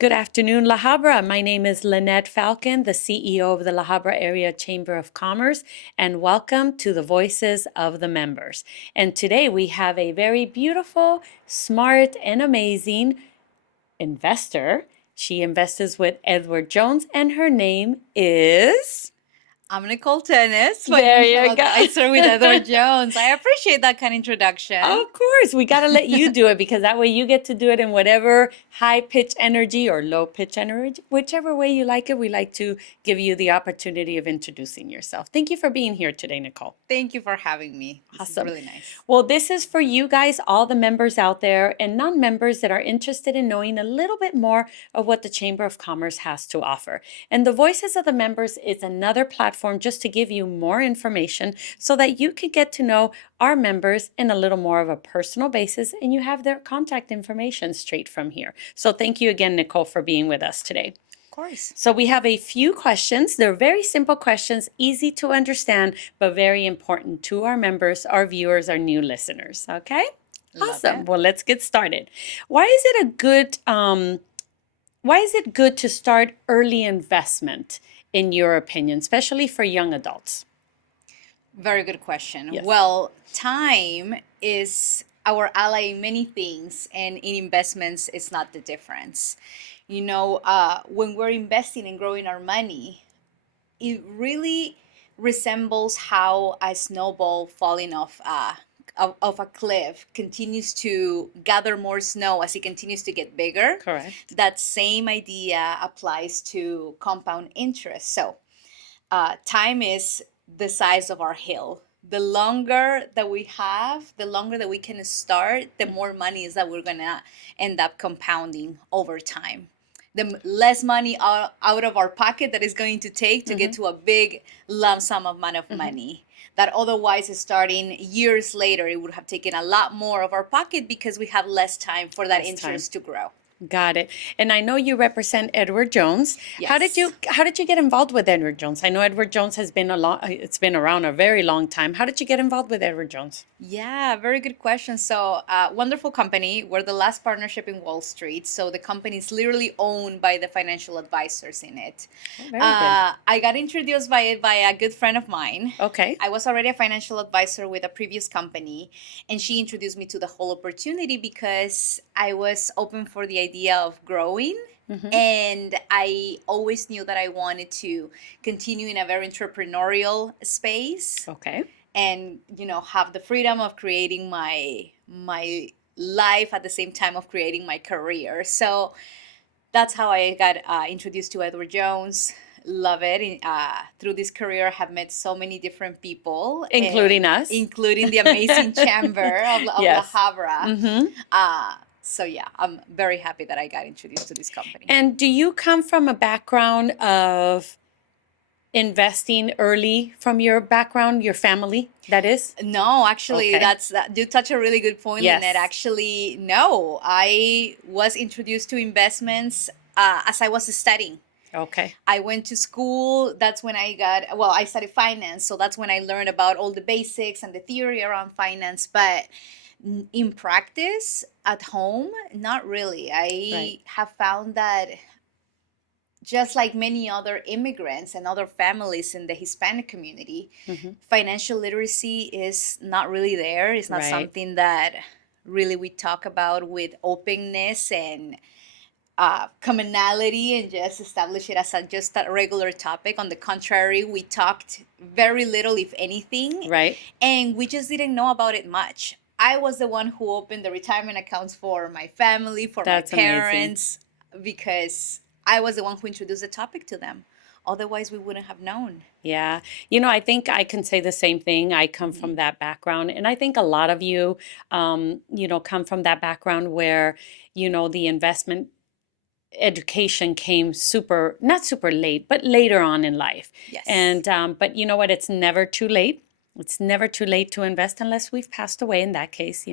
Good afternoon, La Habra. My name is Linnette Falcon, the CEO of the La Habra Area Chamber of Commerce, and welcome to the Voices of the Members. And today we have a very beautiful, smart, and amazing investor. She invests with Edward Jones, and her name is... I'm Nicole TINNES, There financial you go. advisor with Edward Jones. I appreciate that kind of introduction. Of course, we got to let you do it because that way you get to do it in whatever high pitch energy or low pitch energy, whichever way you like it. We like to give you the opportunity of introducing yourself. Thank you for being here today, Nicole. Thank you for having me. This Awesome. is really nice. Well, this is for you guys, all the members out there and non-members that are interested in knowing a little bit more of what the Chamber of Commerce has to offer. And the Voices of the Members is another platform just to give you more information so that you can get to know our members in a little more of a personal basis and you have their contact information straight from here. So thank you again, Nicole, for being with us today. Of course. So we have a few questions. They're very simple questions, easy to understand, but very important to our members, our viewers, our new listeners. Okay? Awesome. Well, let's get started. Why is it good to start early investment, in your opinion, especially for young adults? Very good question. Yes. Well, time is our ally in many things, and in investments, it's not the difference. You know, when we're investing and growing our money, it really resembles how a snowball falling off a cliff continues to gather more snow as it continues to get bigger. Correct. That same idea applies to compound interest. So, time is the size of our hill. The longer that we have, the longer that we can start, the more money is that we're gonna end up compounding over time. The less money out of our pocket that is going to take to get to a big lump sum amount of money that otherwise is starting years later. It would have taken a lot more of our pocket because we have less time for that interest to grow. Got it. And I know you represent Edward Jones. Yes. How did you get involved with Edward Jones? I know Edward Jones has been it's been around a very long time. How did you get involved with Edward Jones? Yeah, very good question. So, wonderful company. We're the last partnership in Wall Street. So the company is literally owned by the financial advisors in it. Oh, very good. I got introduced by it by a good friend of mine. Okay. I was already a financial advisor with a previous company, and she introduced me to the whole opportunity because I was open for the idea of growing. And I always knew that I wanted to continue in a very entrepreneurial space. Okay. And have the freedom of creating my life at the same time of creating my career. So that's how I got introduced to Edward Jones. Love it. Through this career, I have met so many different people, Including us. including the amazing chamber of Yes. La Habra. So yeah, I'm very happy that I got introduced to this company. And do you come from a background of investing early from your background, your family, that is? No, actually, Okay. you touch a really good point, Yes. Lynette. Actually, no, I was introduced to investments as I was studying. Okay. I went to school. That's when I studied finance. So that's when I learned about all the basics and the theory around finance. But in practice, at home, not really. I Right. have found that just like many other immigrants and other families in the Hispanic community, financial literacy is not really there. It's not Right. something that really we talk about with openness and commonality and just establish it as just a regular topic. On the contrary, we talked very little, if anything, Right. and we just didn't know about it much. I was the one who opened the retirement accounts for my family, for That's my amazing. parents, because I was the one who introduced the topic to them. Otherwise, we wouldn't have known. Yeah. I think I can say the same thing. I come from that background. And I think a lot of you, come from that background where, the investment education came not super late, but later on in life. Yes. And, but you know what? It's never too late. It's never too late to invest unless we've passed away. In that case,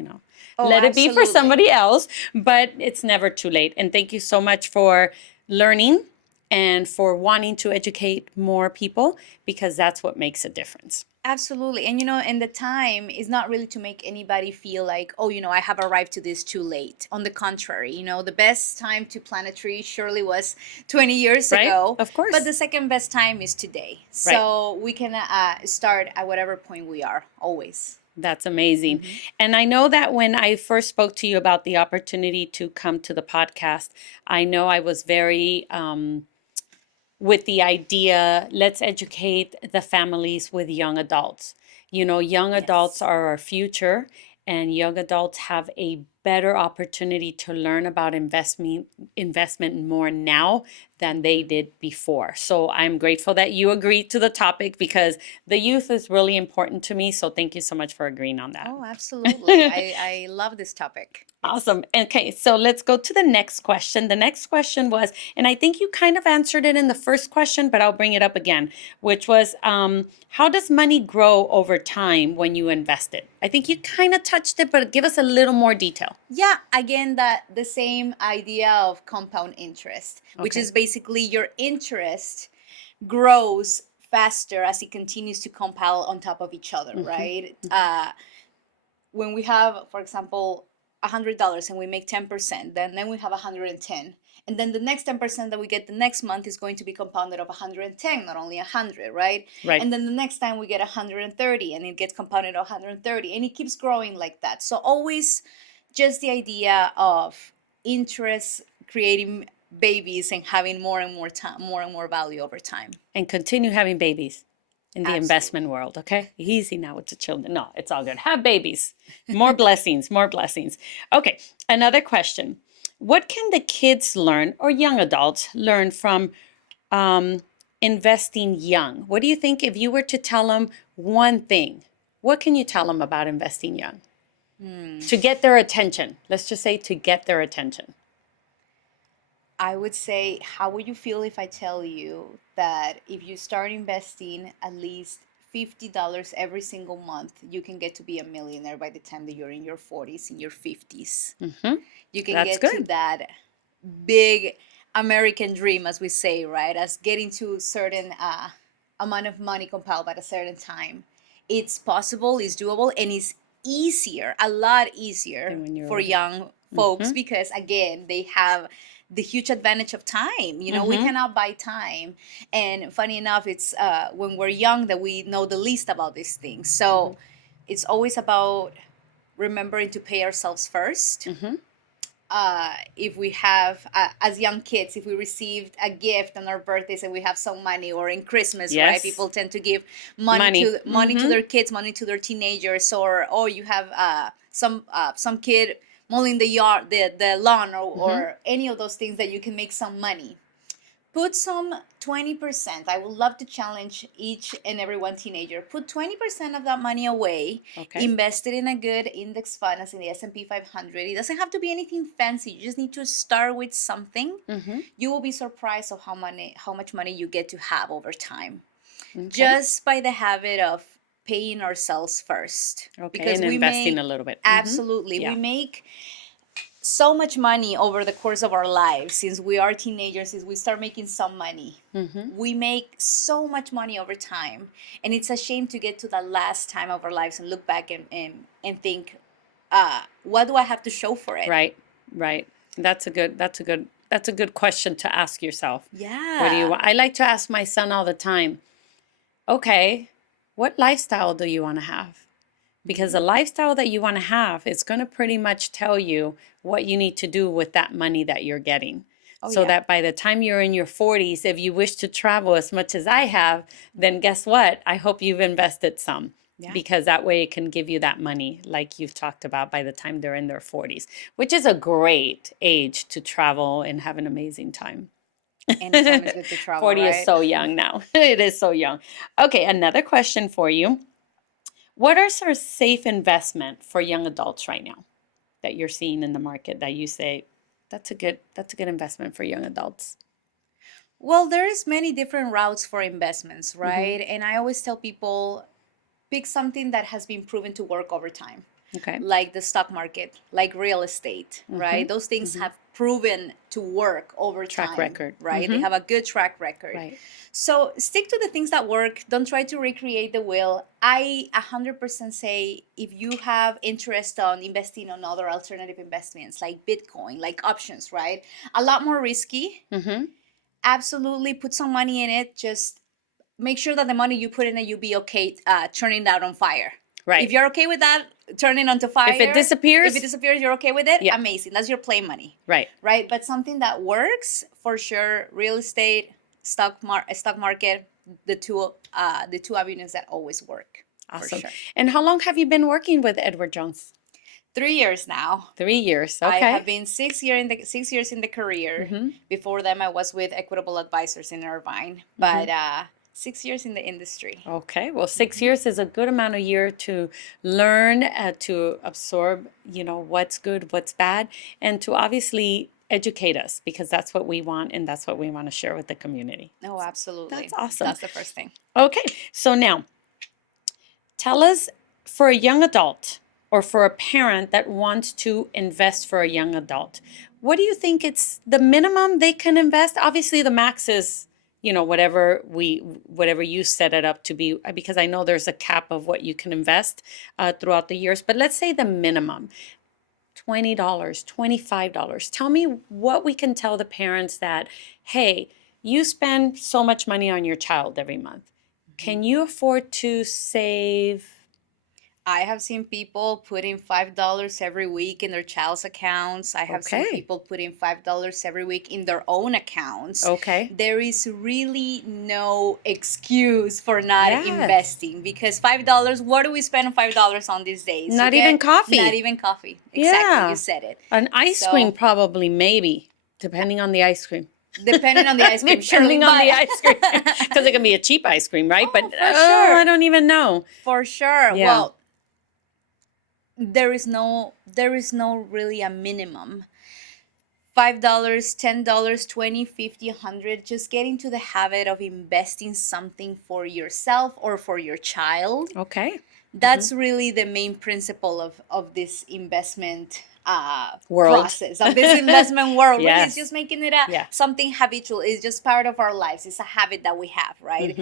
Oh, let it be for absolutely. somebody else, but it's never too late. And thank you so much for learning and for wanting to educate more people, because that's what makes a difference. Absolutely. And and the time is not really to make anybody feel like, oh, I have arrived to this too late. On the contrary, the best time to plant a tree surely was 20 years Right? ago. Of course. But the second best time is today. So we can start at whatever point we are, always. That's amazing. And I know that when I first spoke to you about the opportunity to come to the podcast, I know I was very with the idea, let's educate the families with young adults. Young adults Yes. are our future, and young adults have a better opportunity to learn about investment more now than they did before. So I'm grateful that you agreed to the topic, because the youth is really important to me. So thank you so much for agreeing on that. Oh, absolutely. I love this topic. Awesome. Okay, so let's go to the next question. The next question was, and I think you kind of answered it in the first question, but I'll bring it up again, which was, how does money grow over time when you invest it? I think you kind of touched it, but give us a little more detail. Yeah, again, that the same idea of compound interest, which is basically your interest grows faster as it continues to compound on top of each other, right? When we have, for example, $100 and we make 10%, then we have 110. And then the next 10% that we get the next month is going to be compounded of 110, not only 100, right? Right. And then the next time we get 130 and it gets compounded of 130, and it keeps growing like that. So always just the idea of interest creating babies and having more and more time, more and more value over time. And continue having babies in the Absolutely. investment world, okay? Easy now with the children. No, it's all good. Have babies. More blessings, more blessings. Okay, another question. What can the kids learn, or young adults learn, from investing young? What do you think, if you were to tell them one thing, what can you tell them about investing young? To get their attention. Let's just say to get their attention. I would say, how would you feel if I tell you that if you start investing at least $50 every single month, you can get to be a millionaire by the time that you're in your 40s, in your 50s? You can That's get to good. that big American dream, as we say, right? As getting to a certain amount of money compiled at a certain time. It's possible, it's doable, and it's easier, a lot easier Than when you're for older. young folks because, again, they have the huge advantage of time. We cannot buy time. And funny enough, it's when we're young that we know the least about these things. So it's always about remembering to pay ourselves first. If we have, as young kids, if we received a gift on our birthdays and we have some money, or in Christmas, right? Yes. People tend to give money to their kids, money to their teenagers, or you have some kid mowing the yard, the lawn, or any of those things that you can make some money. Put some 20%. I would love to challenge each and every one teenager. Put 20% of that money away. Okay. Invest it in a good index fund, as in the S&P 500. It doesn't have to be anything fancy. You just need to start with something. You will be surprised of how much money you get to have over time. Just by the habit of paying ourselves first. Okay, Because and we investing make, a little bit. absolutely. Yeah. We make so much money over the course of our lives. Since we are teenagers, since we start making some money, we make so much money over time, and it's a shame to get to the last time of our lives and look back and think, what do I have to show for it? Right. That's a good question to ask yourself. Yeah. What do you want? I like to ask my son all the time, okay, what lifestyle do you want to have? Because the lifestyle that you want to have is going to pretty much tell you what you need to do with that money that you're getting. So that by the time you're in your 40s, if you wish to travel as much as I have, then guess what? I hope you've invested some. Because that way it can give you that money, like you've talked about, by the time they're in their 40s, which is a great age to travel and have an amazing time. Anytime is good to travel, 40 right? is so young now. It is so young. Okay, another question for you. What are some safe investment for young adults right now that you're seeing in the market that you say that's a good investment for young adults? Well, there's many different routes for investments, right? And I always tell people, pick something that has been proven to work over time. Okay. like the stock market, like real estate, right? Those things have proven to work over Track time, record. right? They have a good track record. Right. So stick to the things that work. Don't try to recreate the wheel. I 100% say if you have interest on investing on other alternative investments like Bitcoin, like options, right? A lot more risky. Absolutely put some money in it. Just make sure that the money you put in it, you be okay turning that on fire. Right. If you're okay with that, turning onto fire. If it disappears, you're okay with it. Yeah. Amazing. That's your play money. Right. Right. But something that works for sure: real estate, stock market, the two avenues that always work. Awesome. For sure. And how long have you been working with Edward Jones? 3 years now. 3 years. I Okay. have been 6 years in the career. Before them, I was with Equitable Advisors in Irvine, but 6 years in the industry. Okay. Well, 6 years is a good amount of year to learn, to absorb, what's good, what's bad, and to obviously educate us, because that's what we want and that's what we want to share with the community. Oh, absolutely. That's awesome. That's the first thing. Okay. So now, tell us, for a young adult or for a parent that wants to invest for a young adult, what do you think it's the minimum they can invest? Obviously, the max is, whatever you set it up to be, because I know there's a cap of what you can invest throughout the years. But let's say the minimum, $20, $25. Tell me what we can tell the parents that, hey, you spend so much money on your child every month. Can you afford to save? I have seen people putting $5 every week in their child's accounts. I have seen Okay. people putting $5 every week in their own accounts. Okay. There is really no excuse for not Yes. investing, because $5, what do we spend on $5 on these days? Not even coffee. Not even coffee. Exactly. Yeah. You said it. An ice cream, probably, maybe, depending on the ice cream. Depending on the ice cream, surely. Depending on the ice cream, because it can be a cheap ice cream, right? Oh, But for sure. I don't even know. For sure. Yeah. Well, there is no really a minimum. $5, $10, $20, $50, $100. Just get into the habit of investing something for yourself or for your child. Okay. That's really the main principle of this investment World. process, of this investment world. Really, Yes. it's just making it Yeah. something habitual. It's just part of our lives. It's a habit that we have, right?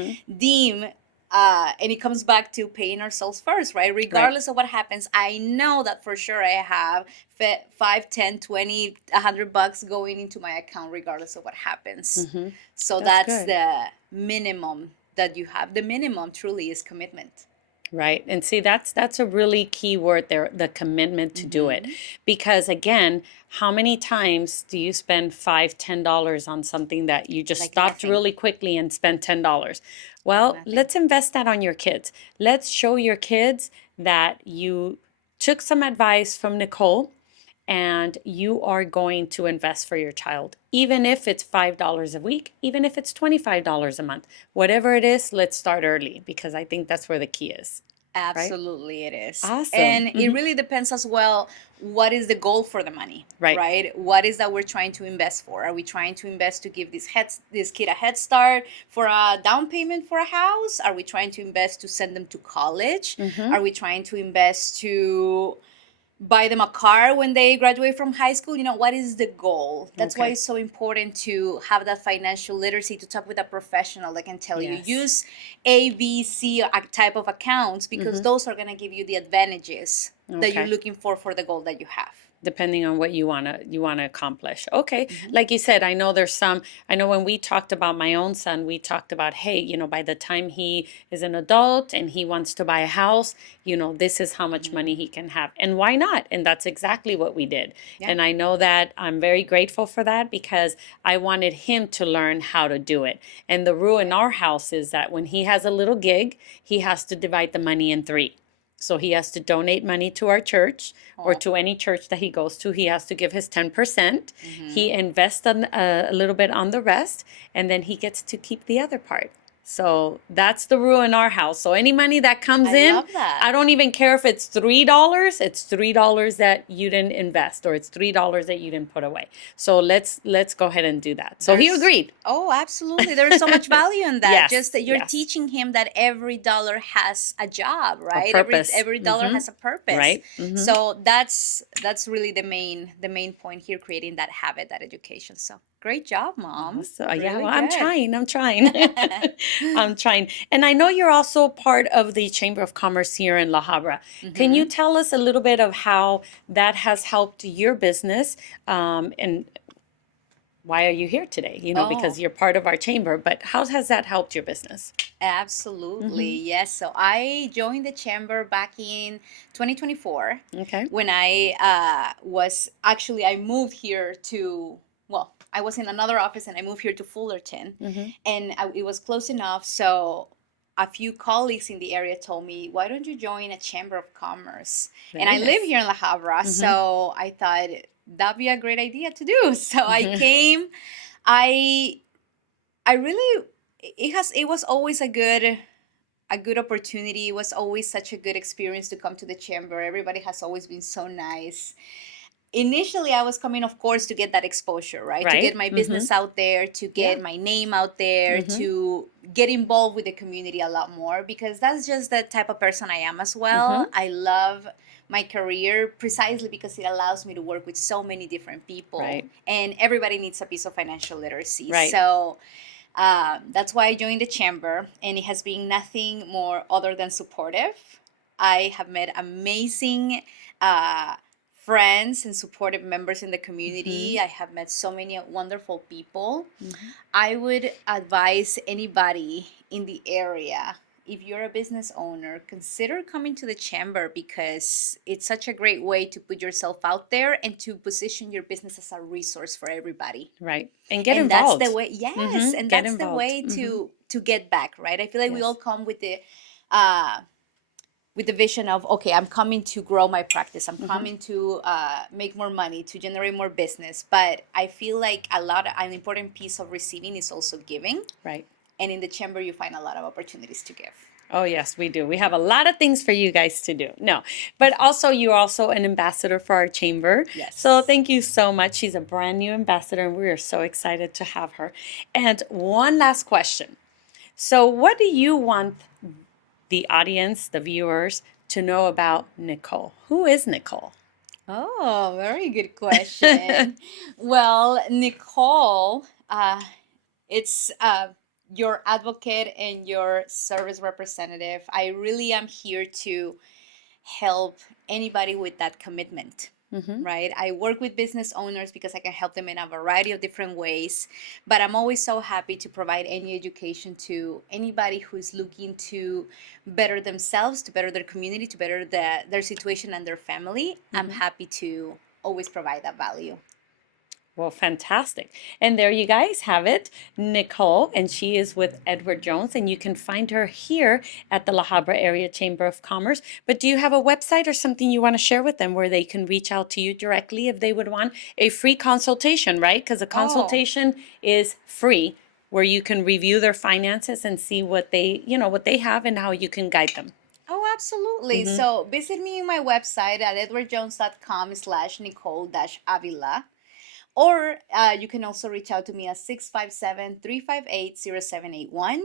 And it comes back to paying ourselves first, right? Regardless of what happens, I know that for sure I have 5, 10, 20, $100 going into my account regardless of what happens. So That's that's good. the minimum that you have. The minimum truly is commitment. Right. And see, that's a really key word there, the commitment to do it. Because again, how many times do you spend $5, $10 on something that you just Like stopped nothing. really quickly and spent $10? Well, nothing. let's invest that on your kids. Let's show your kids that you took some advice from Nicole and you are going to invest for your child, even if it's $5 a week, even if it's $25 a month, whatever it is. Let's start early, because I think that's where the key is. Absolutely, it is. Awesome. And it really depends as well, what is the goal for the money, Right. What is that we're trying to invest for? Are we trying to invest to give this kid a head start for a down payment for a house? Are we trying to invest to send them to college? Are we trying to invest to buy them a car when they graduate from high school? What is the goal? That's why Okay. it's so important to have that financial literacy, to talk with a professional that can tell Yes. you, use A, B, C type of accounts, because those are going to give you the advantages that you're Okay. looking for the goal that you have. Depending on what you wanna accomplish. Okay. Like you said, I know when we talked about my own son, we talked about, hey, by the time he is an adult and he wants to buy a house, this is how much money he can have. And why not? And that's exactly what we did. Yeah. And I know that I'm very grateful for that, because I wanted him to learn how to do it. And the rule in our house is that when he has a little gig, he has to divide the money in 3. So he has to donate money to our church or to any church that he goes to. He has to give his 10%. He invests a little bit on the rest, and then he gets to keep the other part. So that's the rule in our house. So any money that comes I in, love that. I don't even care if it's $3. It's $3 that you didn't invest, or it's $3 that you didn't put away. So let's go ahead and do that. So he There's- agreed. Oh, absolutely. There's so much value in that. Yes, Just that you're yes. teaching him that every dollar has a job, right? purpose. Every dollar has a purpose. Right. So that's really the main point here, creating that habit, that education. So great job, Mom. So yeah, Really well, I'm good. trying. I'm trying. And I know you're also part of the Chamber of Commerce here in La Habra. Can you tell us a little bit of how that has helped your business, and why are you here today? You know, because Oh. you're part of our chamber, but how has that helped your business? Absolutely. Yes. So I joined the chamber back in 2024 Okay. when I moved here to, well, I was in another office and I moved here to Fullerton, and it was close enough. So a few colleagues in the area told me, why don't you join a chamber of commerce? And I Very live nice. here in La Habra. So I thought that'd be a great idea to do. So I came. I really, it was always a good opportunity. It was always such a good experience to come to the chamber. Everybody has always been so nice. Initially, I was coming, of course, to get that exposure, right? To get Right. my business out there, to get my name out there, to get involved with the community a lot more, because that's just the type of person I am as well. I love my career precisely because it allows me to work with so many different people. Right. And everybody needs a piece of financial literacy. Right. So that's why I joined the chamber, and it has been nothing more other than supportive. I have met amazing friends and supportive members in the community. I have met so many wonderful people. I would advise anybody in the area, if you're a business owner, consider coming to the chamber, because it's such a great way to put yourself out there and to position your business as a resource for everybody. Right. And get And involved. that's the way, yes, and Get that's the involved. way to get back, right? I feel like we Yes. all come with the vision of, okay, I'm coming to grow my practice, I'm coming to make more money, to generate more business. But I feel like an important piece of receiving is also giving. Right. And in the chamber, you find a lot of opportunities to give. Oh, yes, we do. We have a lot of things for you guys to do. No, but also you're also an ambassador for our chamber. Yes. So thank you so much. She's a brand new ambassador, and we are so excited to have her. And one last question. So what do you want the audience, the viewers, to know about Nicole? Who is Nicole? Oh, very good question. Well, Nicole, it's your advocate and your service representative. I really am here to help anybody with that commitment. Right? I work with business owners because I can help them in a variety of different ways, but I'm always so happy to provide any education to anybody who's looking to better themselves, to better their community, to better their situation and their family. I'm happy to always provide that value. Well, fantastic. And there you guys have it, Nicole, and she is with Edward Jones, and you can find her here at the La Habra Area Chamber of Commerce. But do you have a website or something you want to share with them where they can reach out to you directly if they would want a free consultation, right? Because a consultation is free, where you can review their finances and see what they, what they have and how you can guide them. Oh, absolutely. So visit me on my website at edwardjones.com/Nicole-Avila. Or you can also reach out to me at 657-358-0781.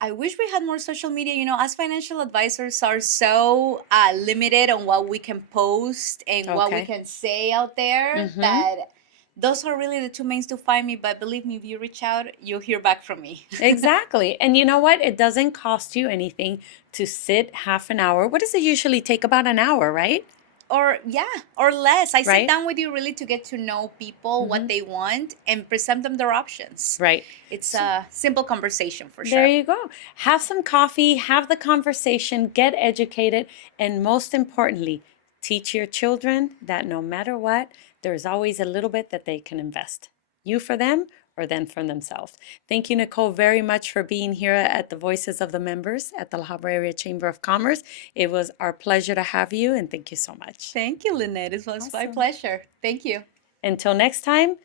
I wish we had more social media. As financial advisors are so limited on what we can post and what we can say out there, that those are really the two means to find me. But believe me, if you reach out, you'll hear back from me. Exactly. And you know what? It doesn't cost you anything to sit half an hour. What does it usually take? About an hour, right? Or less. I sit Right. down with you really to get to know people, what they want, and present them their options. Right. It's a simple conversation for sure. There you go. Have some coffee, have the conversation, get educated, and most importantly, teach your children that no matter what, there's always a little bit that they can invest. You for them or them for themselves. Thank you, Nicole, very much for being here at the Voices of the Members at the La Habra Area Chamber of Commerce. It was our pleasure to have you, and thank you so much. Thank you, Linnette. It was my pleasure. Thank you. Until next time,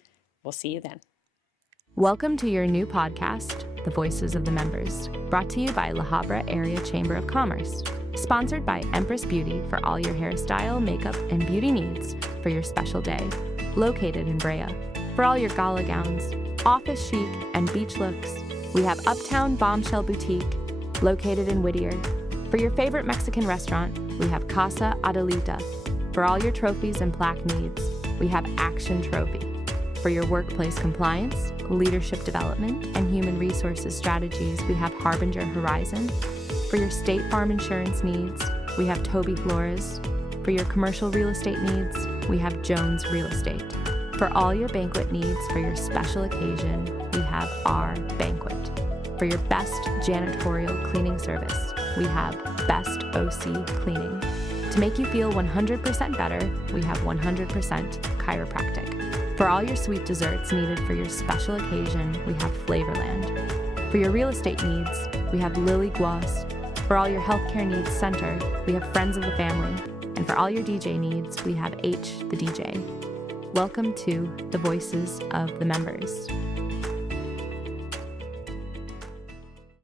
we'll see you then. Welcome to your new podcast, The Voices of the Members, brought to you by La Habra Area Chamber of Commerce. Sponsored by Empress Beauty for all your hairstyle, makeup, and beauty needs for your special day. Located in Brea. For all your gala gowns, office chic, and beach looks, we have Uptown Bombshell Boutique, located in Whittier. For your favorite Mexican restaurant, we have Casa Adelita. For all your trophies and plaque needs, we have Action Trophy. For your workplace compliance, leadership development, and human resources strategies, we have Harbinger Horizon. For your State Farm insurance needs, we have Toby Flores. For your commercial real estate needs, we have Jones Real Estate. For all your banquet needs for your special occasion, we have Our Banquet. For your best janitorial cleaning service, we have Best OC Cleaning. To make you feel 100% better, we have 100% Chiropractic. For all your sweet desserts needed for your special occasion, we have Flavorland. For your real estate needs, we have Lily Guas. For all your healthcare needs center, we have Friends of the Family. And for all your DJ needs, we have H the DJ. Welcome to the Voices of the Members.